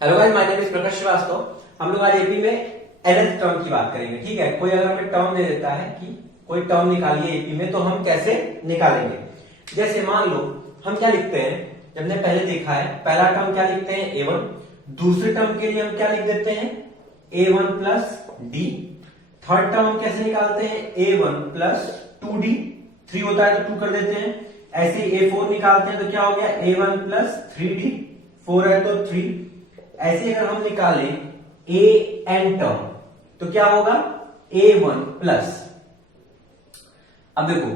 Hello guys, my name is Prakash Srivastava. हम लोग आज एपी में nth टर्म की बात करेंगे। ठीक है, कोई अगर हमें टर्म दे देता है कि कोई टर्म निकालिए एपी में, तो हम कैसे निकालेंगे। जैसे मान लो हम क्या लिखते हैं, जब हमने पहले देखा है, पहला टर्म क्या लिखते हैं a1, दूसरे टर्म के लिए हम क्या लिख देते हैं a1 plus D, third term हम कैसे निकालते हैं a1 प्लस 2d, 3 होता है तो 2 कर देते हैं। ऐसे a4 निकालते हैं तो क्या हो गया a1 प्लस 3d, 4 है तो 3। ऐसे अगर हम निकालें ए एन टर्म तो क्या होगा a1 प्लस, अब देखो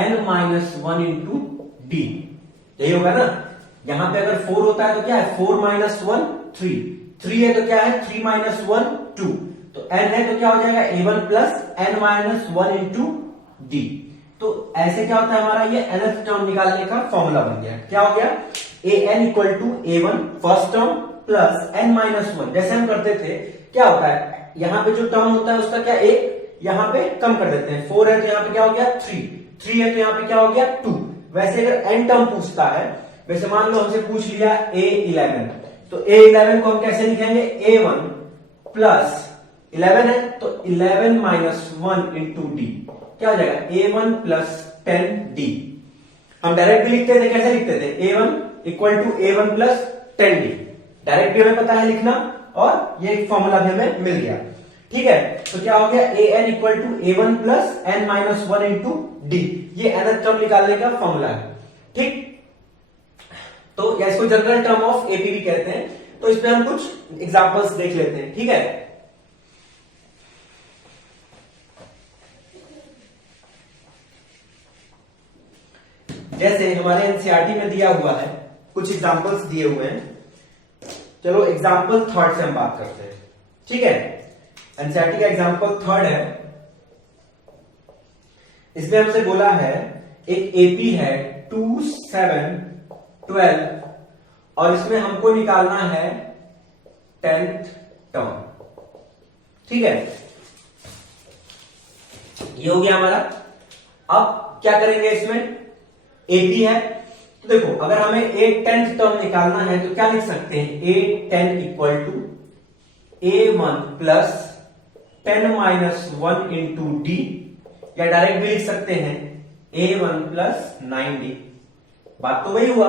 n माइनस 1 इंटू डी, यही होगा ना। यहां पे अगर 4 होता है तो क्या है 4 माइनस 1 3, 3 है तो क्या है 3 माइनस 1 2, तो n है तो क्या हो जाएगा a1 plus n minus 1 into D. तो ऐसे क्या होता है हमारा ये nth टर्म निकालने का फॉर्मूला बन गया। क्या हो गया A N equal to a1 first term plus n minus 1। जैसे हम करते थे क्या होता है, यहाँ पे जो टर्म होता है उसका क्या एक यहाँ पे कम कर देते हैं। 4 है तो यहाँ पे क्या हो गया 3, 3 है तो यहाँ पे क्या हो गया 2। वैसे अगर n टर्म पूछता है, वैसे मान लो हमसे पूछ लिया a11, तो a11 को हम कैसे लिखेंगे a1 प्लस 11 है तो 11 माइनस 1 इंटू डी, क्या हो जाएगा a1 प्लस 10d। हम डायरेक्ट भी लिखते थे, कैसे लिखते थे a1 equal to a1 plus 10d, direct भी हमें पता है लिखना, और ये एक फॉर्मूला भी हमें मिल गया। ठीक है, तो क्या हो गया A N equal to a1 plus n minus 1 into D, ये nth टर्म निकालने का फॉर्मूला है। ठीक, तो या इसको जनरल टर्म ऑफ एपी भी कहते हैं। तो इसमें हम कुछ एग्जांपल्स देख लेते हैं। ठीक है, जैसे हमारे एनसीईआरटी में दिया हुआ है, कुछ एग्जांपल्स दिए हुए हैं। चलो एग्जाम्पल थर्ड से हम बात करते हैं। ठीक है, एनसीईआरटी का एग्जाम्पल थर्ड है। इसमें हमसे बोला है एक एपी है 2 7 12 और इसमें हमको निकालना है 10th टर्म। ठीक है, ये हो गया हमारा। अब क्या करेंगे, इसमें एपी है तो देखो अगर हमें एक 10th टर्म निकालना है तो क्या लिख सकते हैं a10 equal to a1 plus 10 minus 1 into d, या डायरेक्ट भी लिख सकते हैं a1 प्लस 9d। बात तो वही हुआ।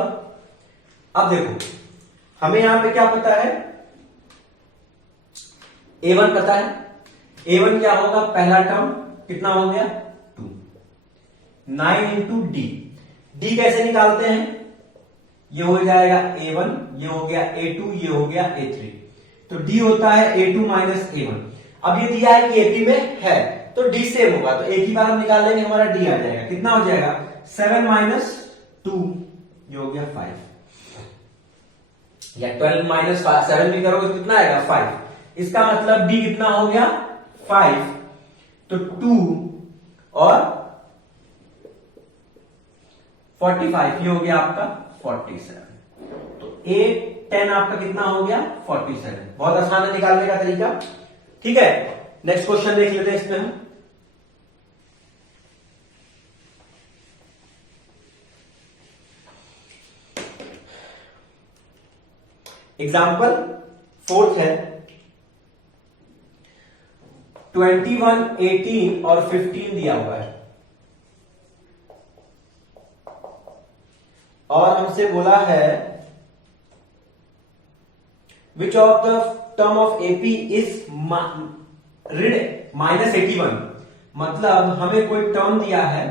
अब देखो हमें यहां पे क्या पता है, a1 पता है, a1 क्या होगा पहला टर्म कितना हो गया 2, 9 इंटू डी, डी कैसे निकालते हैं, ये हो जाएगा a1, ये हो गया a2, ये हो गया a3, तो d होता है a2 माइनस a1। अब ये दिया है कि एपी में है तो d सेम होगा, तो एक ही बार हम निकाल लेंगे, हमारा d आ जाएगा। कितना हो जाएगा 7 माइनस 2, ये हो गया 5, या 12 माइनस 7 भी करोगे तो कितना आएगा 5। इसका मतलब d कितना हो गया 5, तो 2 और 45, ये हो गया आपका 47, तो a10 आपका कितना हो गया 47। बहुत आसान है निकालने का तरीका। ठीक है, नेक्स्ट क्वेश्चन देख लेते हैं इसमें हम। एग्जाम्पल फोर्थ है 21 18 और 15 दिया हुआ है, और हमसे बोला है which of the term of AP is ऋण माइनस 81। मतलब हमें कोई टर्म दिया है,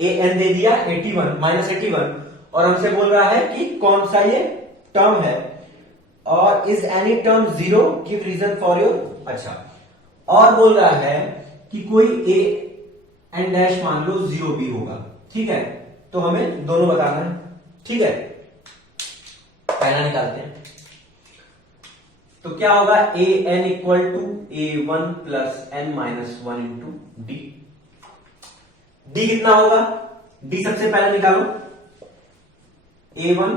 ए एन दे दिया 81 माइनस 81, और हमसे बोल रहा है कि कौन सा ये टर्म है, और is any term zero, give reason for your. अच्छा, और बोल रहा है कि कोई ए एन डैश मान लो 0 भी होगा। ठीक है, तो हमें दोनों बताना है। ठीक है, पहला निकालते हैं, तो क्या होगा A N equal to a1 plus n minus 1 into D. D कितना होगा, डी सबसे पहले निकालो, a1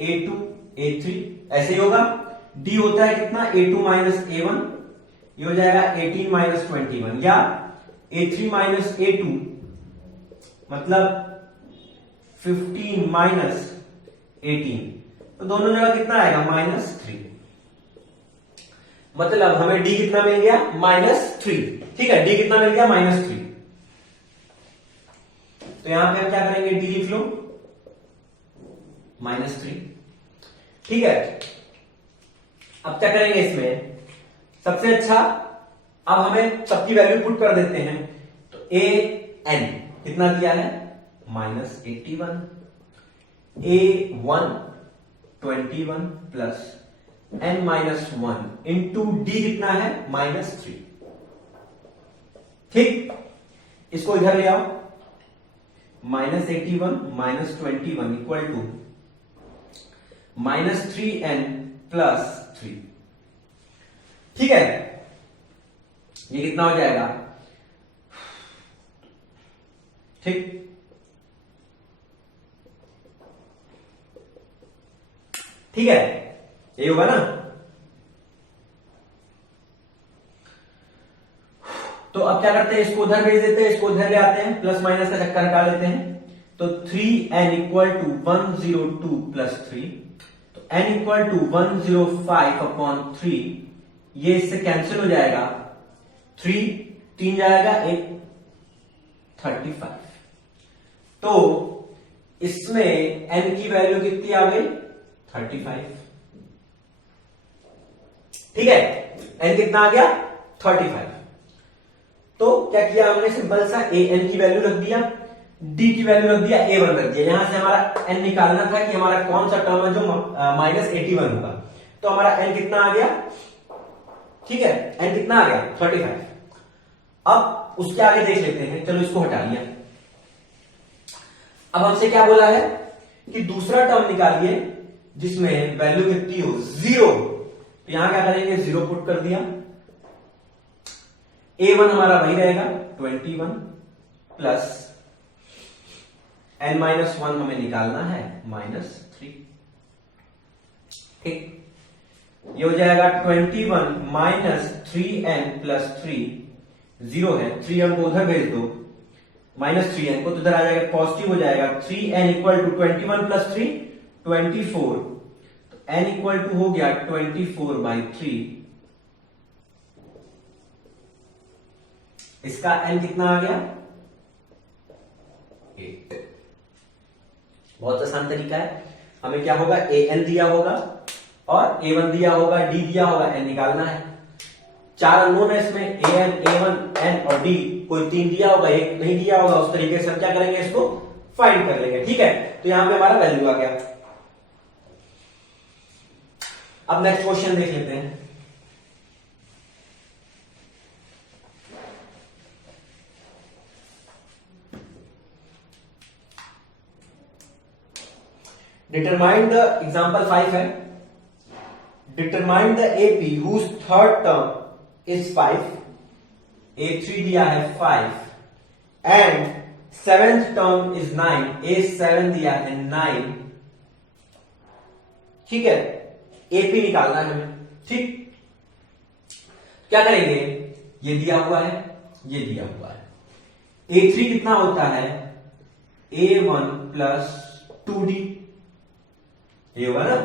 a2 a3, ऐसे ही होगा। डी होता है कितना a2 माइनस a1, ये हो जाएगा 18 माइनस 21, या a3 माइनस a2 मतलब 15 माइनस 18, तो दोनों जगह कितना आएगा -3। मतलब हमें डी कितना मिल गया, -3। ठीक है, डी कितना मिल गया, -3। तो यहां पे हम क्या करेंगे, डी लिख लो -3। ठीक है, अब क्या करेंगे इसमें, सबसे अच्छा अब हमें सबकी वैल्यू पुट कर देते हैं। तो ए एन कितना दिया है, -81, A1 21 plus n-1 into D कितना है, -3। ठीक, इसको इधर ले आओ, -81 -21 इक्वल टू -3n प्लस 3। ठीक है, ये कितना हो जाएगा, ठीक, ठीक है, ये होगा ना। तो अब क्या करते हैं, इसको उधर भेज देते हैं, इसको उधर ले आते हैं, प्लस माइनस का चक्कर हटा लेते हैं। तो 3n इक्वल टू 102 प्लस 3, तो n इक्वल टू 105/3, ये इससे कैंसिल हो जाएगा, 3 जाएगा, 1 35। तो इसमें n की वैल्यू कितनी आ गई, 35। ठीक है, n कितना आ गया, 35। तो क्या किया हमने, सिंपल सा a n की वैल्यू रख दिया, d की वैल्यू रख दिया, a1 रख दिया। यहां से हमारा n निकालना था कि हमारा कौन सा टर्म है जो -81 होगा। तो हमारा n कितना आ गया, ठीक है, n कितना आ गया, 35। अब उसके आगे देख लेते हैं, चलो इसको हटा लिया। अब हमसे क्या बोला है कि दूसरा टर्म निकालिए जिसमें वैल्यू कितनी हो, 0। तो यहां क्या करेंगे, 0 पुट कर दिया, a1 हमारा वही रहेगा 21 प्लस n-1 हमें निकालना है, -3। ठीक, ये हो जाएगा 21 -3n प्लस 3, 0 है, 3n को उधर भेज दो, -3n को तो इधर आ जाएगा, पॉजिटिव हो जाएगा। 3n इक्वल टू 21 प्लस 3 24, तो n इक्वल टू हो गया 24/3। इसका n कितना आ गया, 8। बहुत आसान तरीका है, हमें क्या होगा, an दिया होगा और a1 दिया होगा, d दिया होगा, n निकालना है। 4 अननोन है इसमें, an, a1, n और d, कोई 3 दिया होगा, 1 नहीं दिया होगा। उस तरीके से हम क्या करेंगे, इसको फाइंड कर लेंगे। ठीक है, तो यहां पे हमारा वैल्यू आ गया। अब नेक्स्ट क्वेश्चन देख लेते हैं। डिटरमाइन द, एग्जाम्पल 5 है, determine the AP whose third term is 5, A3 दिया है 5 and seventh term is 9, A7 दिया है 9। ठीक है, AP निकालना है हमें। ठीक, क्या करेंगे, ये दिया हुआ है, ये दिया हुआ है। A3 कितना होता है, A1 प्लस 2D, ये होगा ना,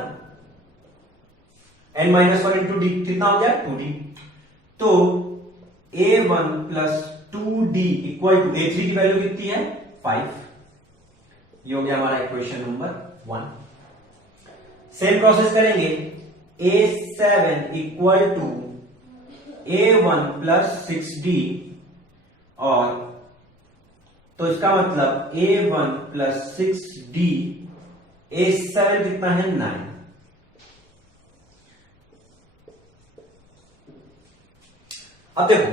n-1 इंटू डी कितना हो गया, 2D। तो A1 plus 2D equal to A3 की वैल्यू कितनी है, 5। ये हो गया हमारा इक्वेशन नंबर 1। सेम प्रोसेस करेंगे, A7 equal to A1 plus 6D, और तो इसका मतलब A1 प्लस 6D, A7 कितना है, 9। अब देखो,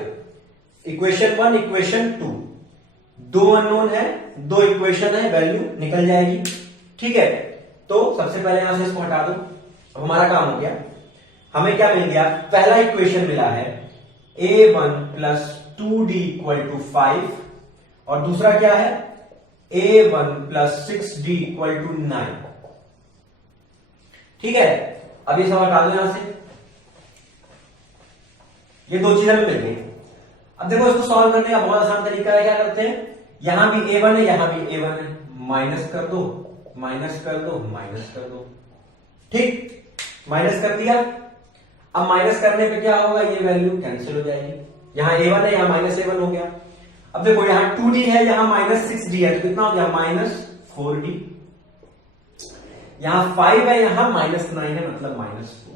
इक्वेशन 1 इक्वेशन 2, 2 अननोन है, 2 इक्वेशन है, वैल्यू निकल जाएगी। ठीक है, तो सबसे पहले यहां से इसको हटा दो। अब हमारा काम हो गया, हमें क्या मिल गया, पहला इक्वेशन मिला है A1 plus 2D equal to 5, और दूसरा क्या है, A1 plus 6D equal to 9। ठीक है, अब ये सब हटा दो यहां से, ये 2 चीजें हमें मिल गई। अब देखो, इसको सॉल्व करने का बहुत आसान तरीका है, क्या करते हैं, यहां भी A1 है, यहां भी A1 है, माइनस कर दो, माइनस कर दो, माइनस कर दो। ठीक, माइनस कर दिया। अब माइनस करने पे क्या होगा, ये वैल्यू कैंसिल हो जाएगी, यहाँ a1 है यहाँ -a1 हो गया। अब देखो यहाँ 2d है, यहाँ -6d है, तो कितना हो गया -4d। यहाँ 5 है, यहाँ -9 है, मतलब -4।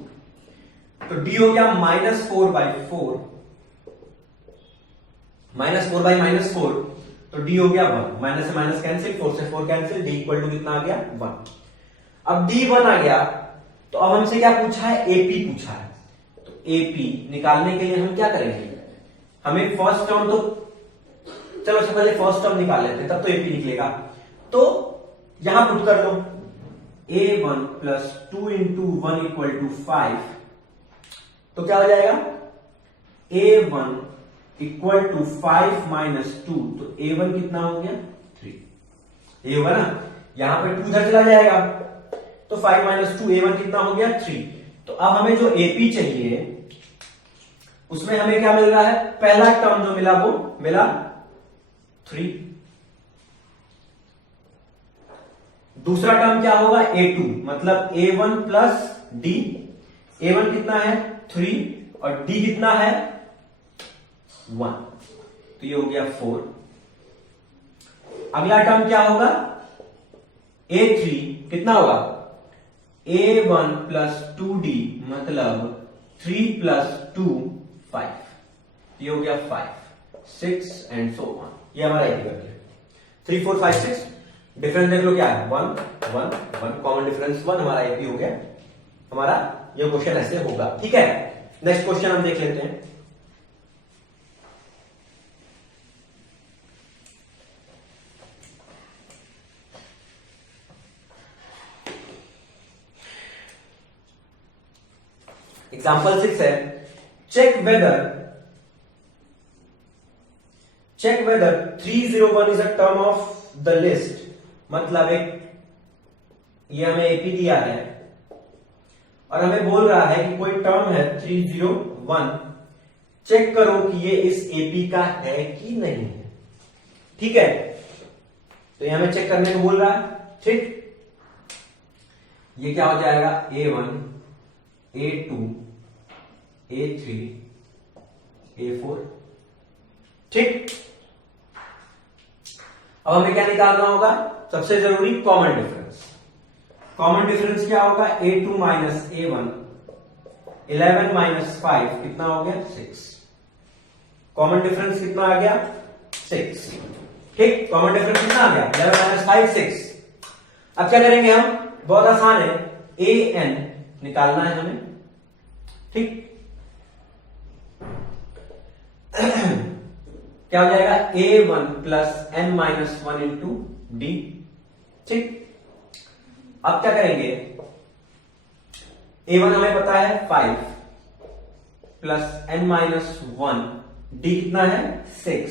तो d हो गया -4/4, -4/-4, तो d हो गया 1। माइनस से माइनस कैंसिल, 4 से 4 कैंसिल, d इक्वल टू कितना आ गया 1। अब d 1 आ गया, तो अब हमसे क्या पूछा है, AP पूछा है। तो AP निकालने के लिए हम क्या करेंगे, हमें फर्स्ट टर्म तो चलो सबसे पहले फर्स्ट टर्म निकाल लेते हैं, तब तो AP निकलेगा। तो यहां पुट कर दो a1 plus 2 into 1 equal to 5, तो क्या हो जाएगा a1 इक्वल टू 5 माइनस 2, तो a1 कितना हो गया 3। ये होगा ना, यहां पे 2 इधर चला जाएगा, तो 5 माइनस 2, a1 कितना हो गया 3। तो अब हमें जो AP चाहिए उसमें हमें क्या मिल रहा है, पहला टर्म जो मिला वो मिला 3। दूसरा टर्म क्या होगा a2, मतलब a1 प्लस d। a1 कितना है 3 और d कितना है 1, तो ये हो गया 4। अगला टर्म क्या होगा a3, कितना होगा a1 प्लस 2d, मतलब 3 प्लस 2 5, ये हो गया 5, 6 एंड सो ऑन। ये हमारा AP कर दिया 3 4 5 6। डिफरेंस देख लो क्या है 1 1 1, कॉमन डिफरेंस 1, हमारा AP हो गया। हमारा ये क्वेश्चन ऐसे होगा, ठीक है। नेक्स्ट क्वेश्चन हम देख लेते हैं। एग्जाम्पल 6 है, check whether 301 is a term of the list. मतलब एक ये हमें AP दिया है और हमें बोल रहा है कि कोई टर्म है 301, चेक करो कि ये इस AP का है कि नहीं है, ठीक है। तो ये हमें चेक करने को बोल रहा है, ठीक। ये क्या हो जाएगा a1 a2 a3 a4, ठीक। अब हमें क्या निकालना होगा, सबसे जरूरी कॉमन डिफरेंस। कॉमन डिफरेंस क्या होगा a2 माइनस a1, 11 माइनस 5 कितना हो गया 6। कॉमन डिफरेंस कितना आ गया 6, ठीक। कॉमन डिफरेंस कितना आ गया 11 माइनस 5 6। अब क्या करेंगे हम, बहुत आसान है, an निकालना है हमें, ठीक। क्या हो जाएगा a1 plus n minus 1 into d, ठीक। अब क्या करेंगे, a1 हमें पता है 5 प्लस n माइनस 1, d कितना है 6,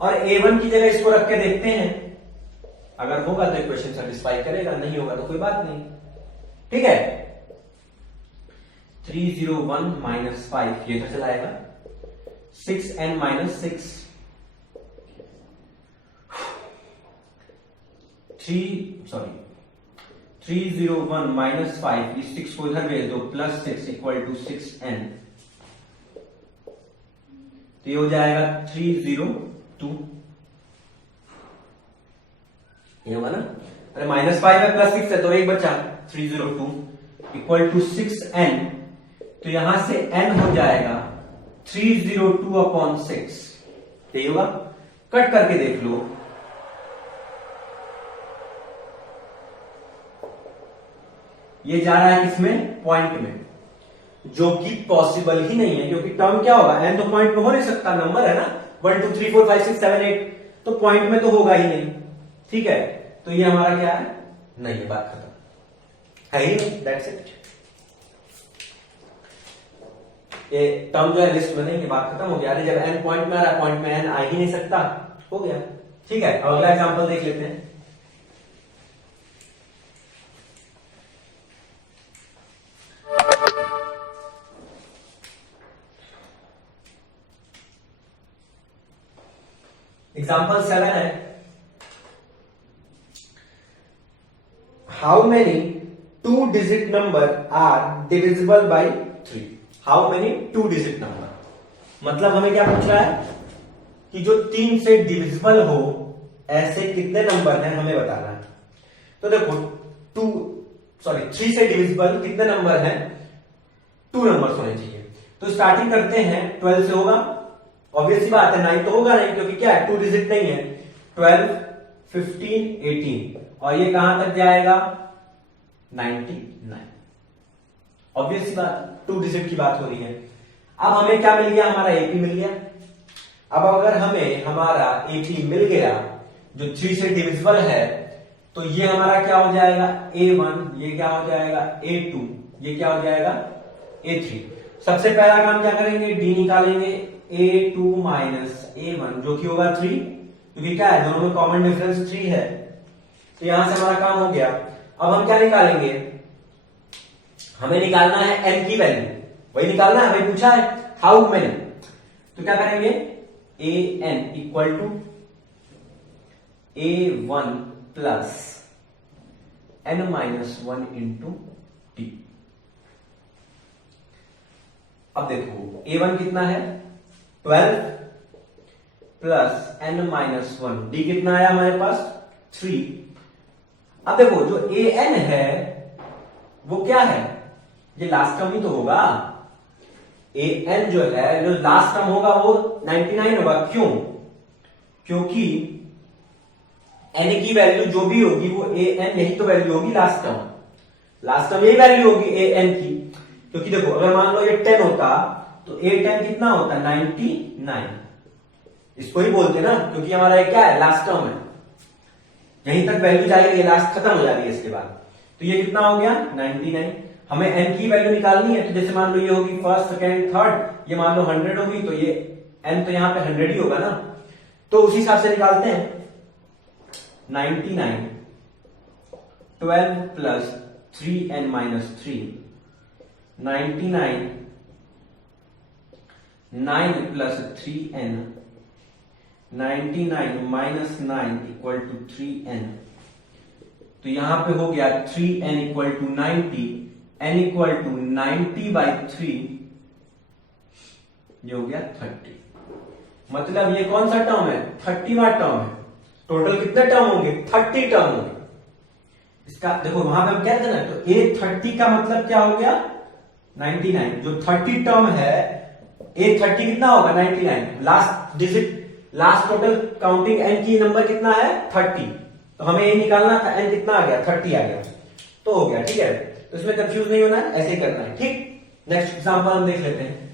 और a1 की जगह इसको रख के देखते हैं, अगर होगा तो इक्वेशन सेटिस्फाई करेगा, नहीं होगा तो कोई बात नहीं, ठीक है। 301 माइनस 5 ये तो चलाएगा, 6n माइनस 6, 301 माइनस 5, इस 6 को इधर भेज दो, प्लस 6 इक्वल टू 6n, तो ये हो जाएगा 302, ये होगा ना। अरे माइनस 5 है प्लस 6 है तो एक बचा 302 इक्वल टू 6n, तो यहां से n हो जाएगा 302/6, यही होगा। कट करके देख लो, ये जा रहा है किसमें, पॉइंट में, जो कि पॉसिबल ही नहीं है, क्योंकि टर्म क्या होगा, n तो पॉइंट में हो नहीं सकता, नंबर है ना 1 2 3 4 5 6 7 8, तो पॉइंट में तो होगा ही नहीं, ठीक है। तो ये हमारा क्या है, नहीं, ये बात खत्म है ही नहीं, दैट्स इट। ये टर्म जो है लिस्ट में नहीं, ये बात खत्म हो गया। अरे जब n पॉइंट में आ रहा है, पॉइंट में n आ ही नहीं सकता, हो गया, ठीक है। अब अगला एग्जांपल देख लेते हैं। एग्जाम्पल 7 है, how many 2 digit numbers are divisible by 3। How many 2 digit number. मतलब हमें क्या पूछ रहा है कि जो 3 से डिविजिबल हो ऐसे कितने नंबर हैं हमें बताना है। तो देखो 3 से डिविजिबल कितने नंबर हैं, 2 नंबर होने चाहिए। तो स्टार्टिंग करते हैं 12 से होगा, ऑब्वियस सी बात है 9 तो होगा नहीं क्योंकि क्या है 2 डिजिट नहीं है। 12, 15, 18 और ये कहां तक जाएगा 99। ऑब्वियस सी बात 2 डिजिट की बात हो रही है। अब हमें क्या मिल गया, हमारा एपी मिल गया। अब अगर हमें हमारा एपी मिल गया जो 3 से डिविजिबल है तो ये हमारा क्या हो जाएगा A1, ये क्या हो जाएगा A2, ये क्या हो जाएगा A3। सबसे पहला काम क्या करेंगे, डी निकालेंगे, A2 माइनस A1 जो कि होगा 3, क्योंकि क्या है दोनों में कॉमन डिफरेंस 3 है। तो यहां से हमारा काम हो गया। अब हम क्या निकालेंगे, हमें निकालना है n की वैल्यू, वही निकालना है, हमें पूछा है हाउ मेनी। तो क्या करेंगे, an equal to A1 plus n minus 1 into t. अब देखो A1 कितना है 12 प्लस n माइनस 1, डी कितना आया हमारे पास 3। अब देखो जो an है वो क्या है, ये लास्ट टर्म ही तो होगा। an जो है जो लास्ट टर्म होगा वो 99 होगा। क्यों, क्योंकि n की वैल्यू जो भी होगी वो an यही तो वैल्यू होगी लास्ट टर्म यही वैल्यू होगी an की। क्योंकि देखो अगर मान लो ये 10 होता तो A10 कितना होता 99, इसको ही बोलते ना, क्योंकि हमारा क्या है लास्ट टर्म है, यहीं तक वैल्यू जाएगी, लास्ट खत्म हो जाएगी इसके बाद। तो ये कितना हो गया 99। हमें n की वैल्यू निकालनी है, तो जैसे मान लो ये होगी फर्स्ट, सेकेंड, थर्ड, ये मान लो 100 होगी तो ये n तो यहां पे 100 ही होगा ना। तो उसी हिसाब से निकालते हैं 99, 12 plus 3n minus 3, 99, 9 plus 3n, 99 minus 9 equal to 3n। तो यहां पे हो गया 3n equal to 90, n equal to 90 by 3, ये हो गया 30। मतलब ये कौन सा टर्म है 30वां टर्म है। टोटल कितने टर्म होंगे 30 टर्म होंगे। इसका देखो वहां पे हम क्या थे ना, तो A30 का मतलब क्या हो गया 99, जो 30 टर्म है A30 कितना होगा 99, last digit, last total counting n की नंबर कितना है 30। तो हमें ये निकालना था n कितना आ गया 30 आ गया, तो हो गया। ठीक है, तो इसमें कंफ्यूज नहीं होना है, ऐसे ही करना है। ठीक, नेक्स्ट एग्जांपल हम देख लेते हैं।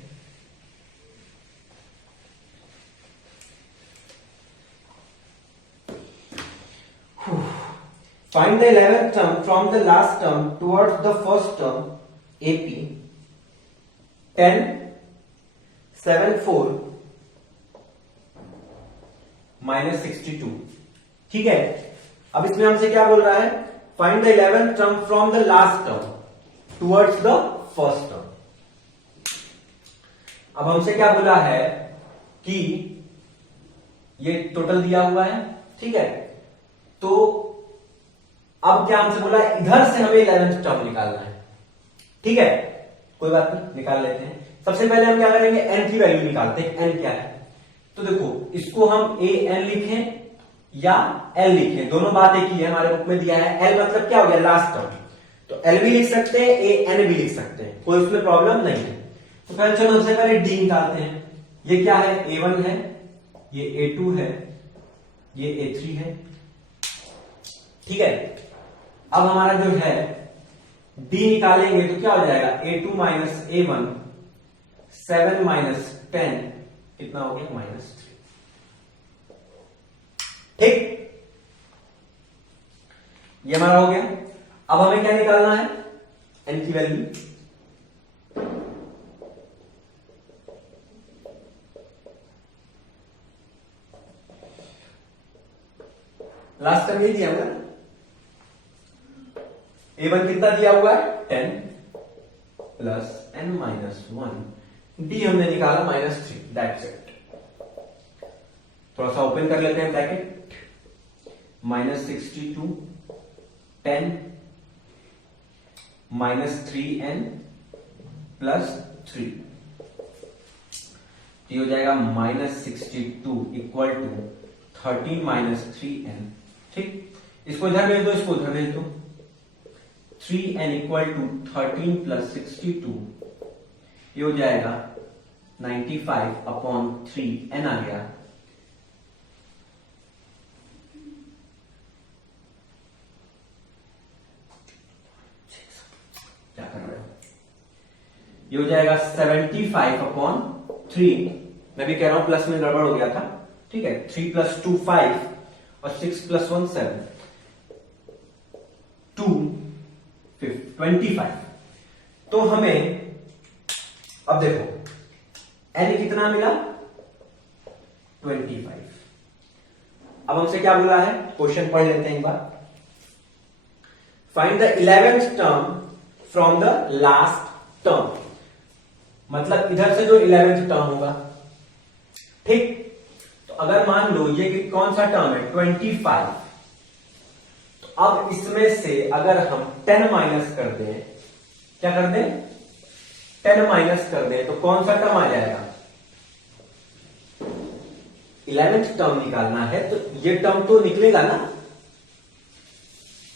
Find the 11th term from the last term towards the first term AP 10, 7, 4 minus 62। ठीक है, अब इसमें हमसे क्या बोल रहा है, find the 11th term from the last term towards the first term. अब हमसे क्या बोला है कि ये टोटल दिया हुआ है, ठीक है, तो अब क्या हमसे बोला है इधर से हमें 11th टर्म निकालना है। ठीक है, कोई बात नहीं, निकाल लेते हैं। सबसे पहले हम क्या करेंगे n की वैल्यू निकालते हैं, n क्या है। तो देखो इसको हम an लिखें या l लिखें, दोनों बात एक ही है, हमारे बुक में दिया है l मतलब क्या हो गया लास्ट टर्म, तो l भी लिख सकते हैं an भी लिख सकते हैं, कोई उसमें प्रॉब्लम नहीं है। तो पहले चलो सबसे पहले d निकालते हैं। ये क्या है A1 है, ये A2 है, ये A3 है। ठीक है, अब हमारा जो है d निकालेंगे तो क्या हो जाएगा A2 माइनस A1, 7 माइनस 10 कितना हो गया -3। ठीक, ये हमारा हो गया। अब हमें क्या निकालना है n की वैल्यू। लास्ट टाइम ये दिया हुआ है, A1 कितना दिया हुआ है 10 प्लस n माइनस 1, d हमने निकाला -3, दैट्स इट। थोड़ा सा ओपन कर लेते हैं ब्रैकेट, -62, 10 -3n प्लस 3, तो ये हो जाएगा -62 इक्वल टू 13 माइनस 3n। ठीक, इसको इधर भेज दो, इसको उधर भेज दो। 3n इक्वल टू 13 प्लस 62, ये हो जाएगा 95/3n आ गया। क्या कर रहे हो? ये हो जाएगा 75/3। मैं भी कह रहा हूं प्लस में गड़बड़ हो गया था। ठीक है, 3 + 2 5 और 6 + 1 7, 25। तो हमें अब देखो n कितना मिला? 25। अब हमसे क्या बोला है? क्वेश्चन पढ़ लेते हैं एक बार। Find the 11th term from the last term, मतलब इधर से जो 11th टर्म होगा। ठीक, तो अगर मान लो ये कौन सा टर्म है? 25। तो अब इसमें से अगर हम 10 माइनस कर दें, क्या कर दें? 10 माइनस कर दें तो कौन सा टर्म आ जाएगा? 11th टर्म निकालना है तो ये टर्म तो निकलेगा ना।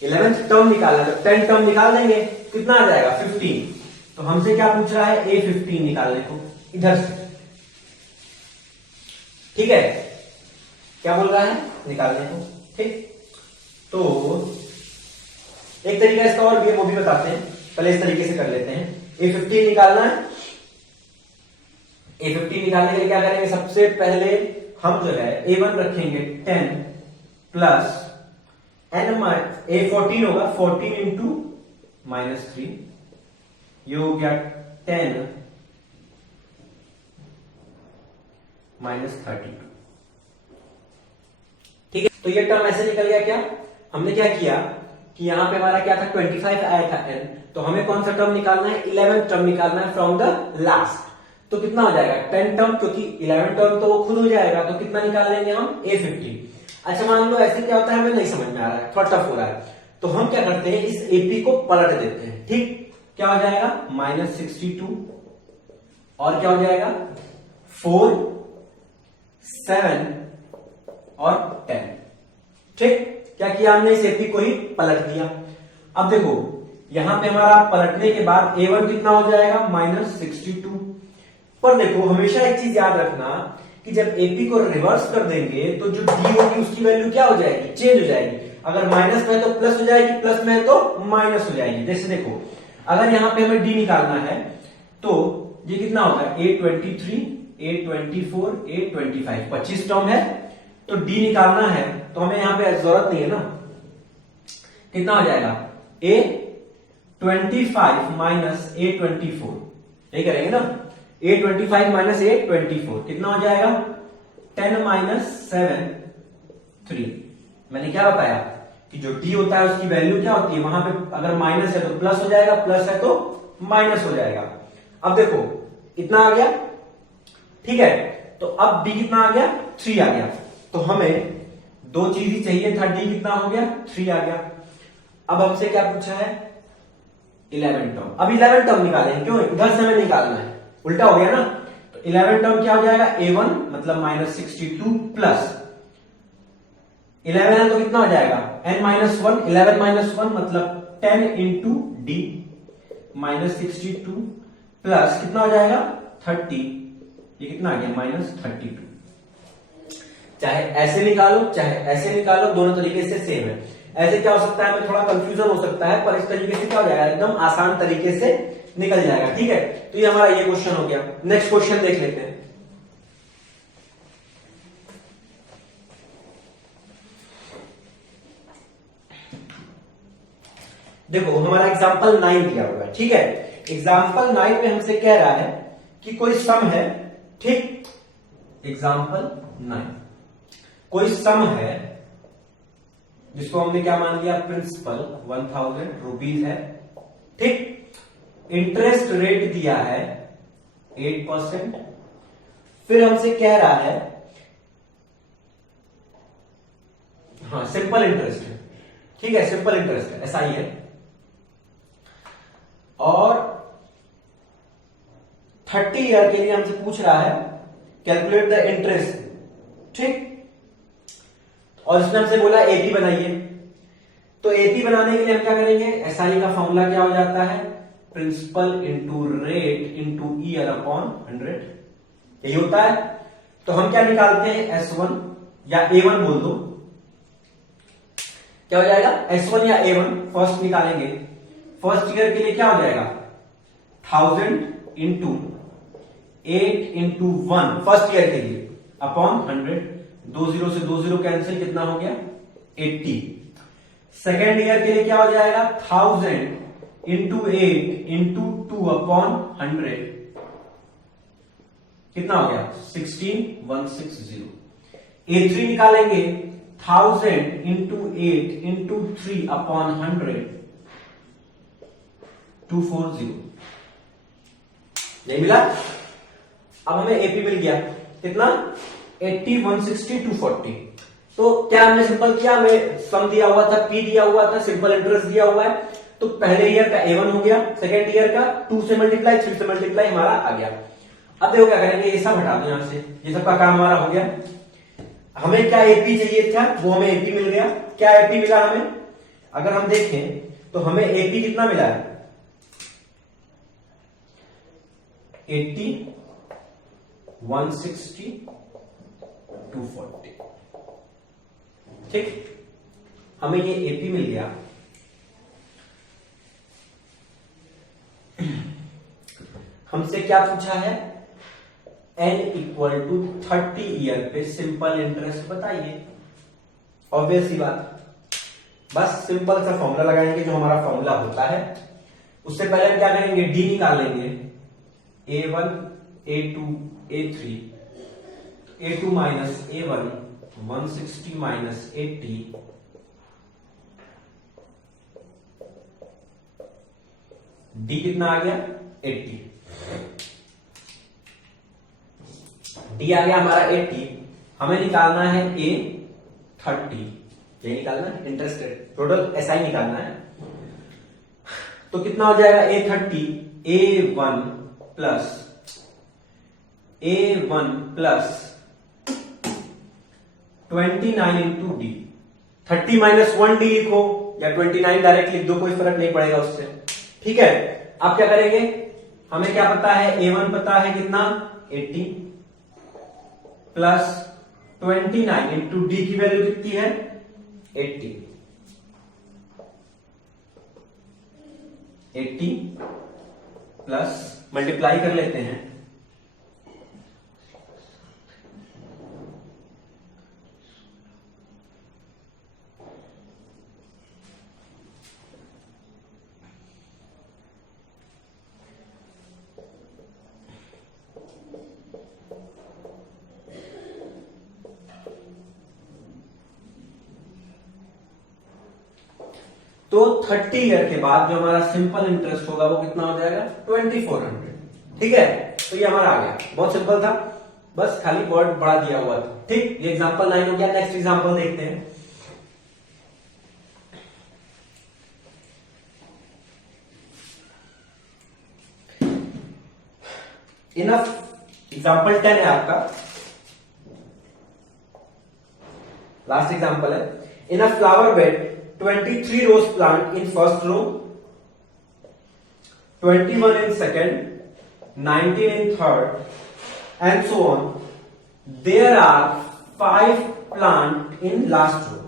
11th टर्म निकालना है तो 10 टर्म निकाल देंगे, कितना आ जाएगा? 15। तो हमसे क्या पूछ रहा है? A15 निकालने को इधर से। ठीक है, क्या बोल रहा है? निकालने को। ठीक, तो एक तरीका इसका और भी है, वो भी बताते हैं। पहले इस तरीके से कर लेते हैं। A15 निकालना है। A15 निकालने के लिए क्या करेंगे? सबसे पहले हम जो है A1 रखेंगे 10 प्लस n A14 होगा 14 इंटू -3, ये हो गया 10 -32। ठीक है, तो ये टर्म ऐसे निकल गया। क्या हमने क्या किया कि यहां पे हमारा क्या था? 25 आया था n, तो हमें कौन सा टर्म निकालना है? 11th टर्म निकालना है फ्रॉम द लास्ट। तो कितना हो जाएगा? 10 टर्म, क्योंकि 11 टर्म तो वो खुद हो जाएगा, तो कितना निकाल लेंगे हम? A15। अच्छा मान लो ऐसे क्या होता है, हमें नहीं समझ में आ रहा है, थोड़ा टफ हो रहा है, तो हम क्या करते हैं? इस AP को पलट देते हैं। ठीक, क्या हो जाएगा? -62 और क्या हो जाएगा? 4 7 और 10। ठीक, क्या किया हमने? इस AP को ही पलट दिया। अब देखो यहां पे हमारा पलटने के बाद A1 कितना हो जाएगा? -62। पर देखो हमेशा एक चीज याद रखना कि जब AP को रिवर्स कर देंगे तो जो D होगी उसकी वैल्यू क्या हो जाएगी? चेंज हो जाएगी। अगर माइनस में तो प्लस हो जाएगी, प्लस में तो माइनस हो जाएगी। जैसे देखो अगर यहां पे हमें D निकालना है तो ये कितना होगा? A23 A24 A25, 25 टर्म है, तो D निकालना है तो हमें यहां पे जरूरत नहीं है ना। कितना हो जाएगा? A25 माइनस A24, यही करेंगे ना। A25 माइनस A24 कितना हो जाएगा? 10 -7 3। मैंने क्या बताया कि जो D होता है उसकी वैल्यू क्या होती है? वहां पे अगर माइनस है तो प्लस हो जाएगा, प्लस है तो माइनस हो जाएगा। अब देखो इतना आ गया। ठीक है, तो अब D कितना आ गया? 3 आ गया। तो हमें दो चीज ही चाहिए था। D कितना हो गया? 3 आ गया। अब हमसे क्या पूछा है? 11 टर्म। अब 11 टर्म निकालेंगे, क्यों? इधर से हमें निकालना है, उल्टा हो गया ना। तो 11 टर्म क्या हो जाएगा? A1 मतलब -62 प्लस 11 है तो कितना हो जाएगा? n -1, 11 -1 मतलब 10 इंटू D -62 प्लस कितना हो जाएगा? 30, ये कितना आ गया? -32। चाहे ऐसे निकालो चाहे ऐसे निकालो, दोनों तरीके से सेम है। ऐसे क्या हो सकता है, हमें थोड़ा कंफ्यूजन हो सकता है, पर इस तरीके से क्या हो जाएगा? एकदम आसान तरीके से निकल जाएगा। ठीक है, तो ये हमारा ये क्वेश्चन हो गया। नेक्स्ट क्वेश्चन देख लेते हैं। देखो हमारा एग्जाम्पल 9 दिया हुआ है। ठीक है, एग्जाम्पल 9 में हमसे कह रहा है कि कोई सम है। ठीक, एग्जाम्पल 9 कोई सम है जिसको हमने क्या मान लिया? प्रिंसिपल 1000 रुपीज है। ठीक, इंटरेस्ट रेट दिया है 8%। फिर हमसे कह रहा है, हाँ सिंपल इंटरेस्ट है। ठीक है, सिंपल इंटरेस्ट है, ऐसा ही है। और 30 ईयर के लिए हमसे पूछ रहा है कैलकुलेट द इंटरेस्ट, ठीक। और इसमें हमसे बोला एपी बनाइए। तो एपी बनाने के लिए हम क्या करेंगे, एसआई का फॉर्मूला क्या हो जाता है, principal into rate into year upon 100, यही होता है। तो हम क्या निकालते हैं, S1 या A1 बोल दो, क्या हो जाएगा, S1 या A1 फर्स्ट निकालेंगे। फर्स्ट ईयर के लिए क्या हो जाएगा, 1000 इंटू 8 इंटू 1 फर्स्ट ईयर के लिए अपॉन 100, 20 से 20 कैंसिल, कितना हो गया 80। सेकेंड ईयर के लिए क्या हो जाएगा, 1000 इंटू 8 इंटू 2 अपॉन 100, कितना हो गया 16160। A3 निकालेंगे, 1000 इंटू 8 इंटू 3 अपॉन 100, 240। नहीं मिला। अब हमें एपी मिल गया, कितना 80, 160, 240। तो क्या हमने सिंपल किया, हमें सम दिया हुआ था, पी दिया हुआ था, सिंपल इंटरेस्ट दिया हुआ है। तो पहले ईयर का A1 हो गया, सेकेंड ईयर का 2 से मल्टीप्लाई, 3 से मल्टीप्लाई हमारा आ गया। अब देखो क्या करेंगे, ये सब हटा दो यहां से, ये सबका काम हमारा हो गया। हमें क्या एपी चाहिए था, वो हमें एपी मिल गया। क्या एपी मिला हमें, अगर हम देखें तो हमें एपी कितना मिला है, 80, 160, 240, ठीक। हमें ये एपी मिल गया। हमसे क्या पूछा है, n इक्वल टू 30 ईयर पे सिंपल इंटरेस्ट बताइए। ऑब्वियस सी बात, बस सिंपल सा फॉर्मूला लगाएंगे जो हमारा फॉर्मूला होता है। उससे पहले हम क्या करेंगे, डी निकाल लेंगे, A1, A2, A3, A2 minus A1, 160 minus 80, D कितना आ गया 80, डी आ गया हमारा 80। हमें निकालना है A30, ये निकालना है इंटरेस्ट रेट, टोटल एसआई निकालना है। तो कितना हो जाएगा A30, A1 plus 29 into D, 30 minus 1 D लिखो या 29 डायरेक्ट लिख दो, कोई फर्क नहीं पड़ेगा उससे, ठीक है। अब क्या करेंगे, हमें क्या पता है, A1 पता है कितना 80 प्लस 29 इंटू डी की वैल्यू कितनी है 80, 80 प्लस मल्टीप्लाई कर लेते हैं, तो 30 ईयर के बाद जो हमारा सिंपल इंटरेस्ट होगा वो कितना हो जाएगा 2400, ठीक है। तो ये हमारा आ गया, बहुत सिंपल था, बस खाली वर्ड बड़ा दिया हुआ था, ठीक। ये एग्जांपल 9 हो गया। नेक्स्ट एग्जांपल देखते हैं। इनफ एग्जांपल 10 है आपका, लास्ट एग्जांपल है। In a flower bed 23 rows plant in first row, 21 in second, 19 in third, and so on. There are 5 plant in last row.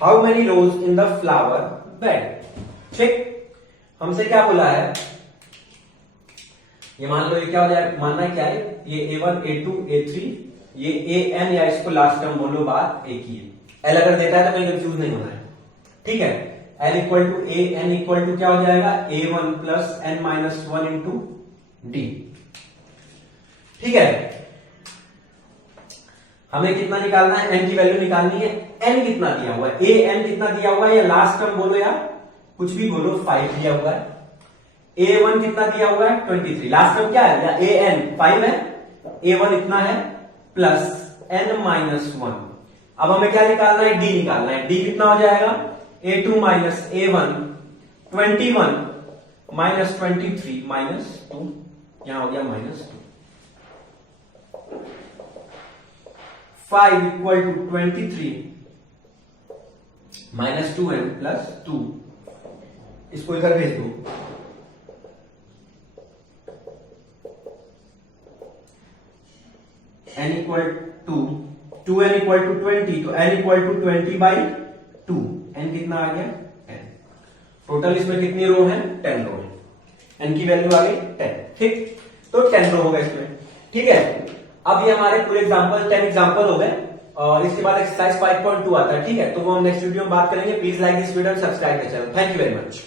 How many rows in the flower bed? ठीक, हमसे क्या बोला है, ये मान लो, ये क्या हो जाए, मानना क्या है, ये A1, A2, A3, ये AN, या इसको लास्ट टर्म बोलो, बात एक ही है। L अगर देता है तो कहीं कंफ्यूज नहीं होना है, ठीक है। L equal to A, N equal to क्या हो जाएगा A1 plus N minus 1 into d, ठीक है। हमें कितना निकालना है, N की वैल्यू निकालनी है। N कितना दिया हुआ है, AN कितना दिया हुआ है, या लास्ट टर्म बोलो या कुछ भी बोलो, 5 दिया हुआ है। A1 कितना दिया हुआ है 23, लास्ट टर्म क्या है, या AN 5 है, A1 इतना है प्लस N माइनस 1। अब हमें क्या निकालना है, D निकालना है। D कितना हो जाएगा A2 minus A1, 21 minus 23 minus 2, यहां हो गया -2। 5 इक्वल टू 23 -2n प्लस 2, इसको इधर भेज दो। n equal to 2n equal to 20, तो n इक्वल टू 20/2, n कितना आ गया 10। टोटल इसमें कितनी रो है 10 रो है, n की वैल्यू आ गई 10। ठीक, तो 10 रो होगा इसमें। ठीक है, अब ये हमारे पूरे एग्जांपल 10 एग्जांपल हो गए और इसके बाद एक्सरसाइज 5.2 आता है। ठीक है, तो वो हम नेक्स्ट वीडियो में बात करेंगे। Please like this video, subscribe the channel. Thank you very much.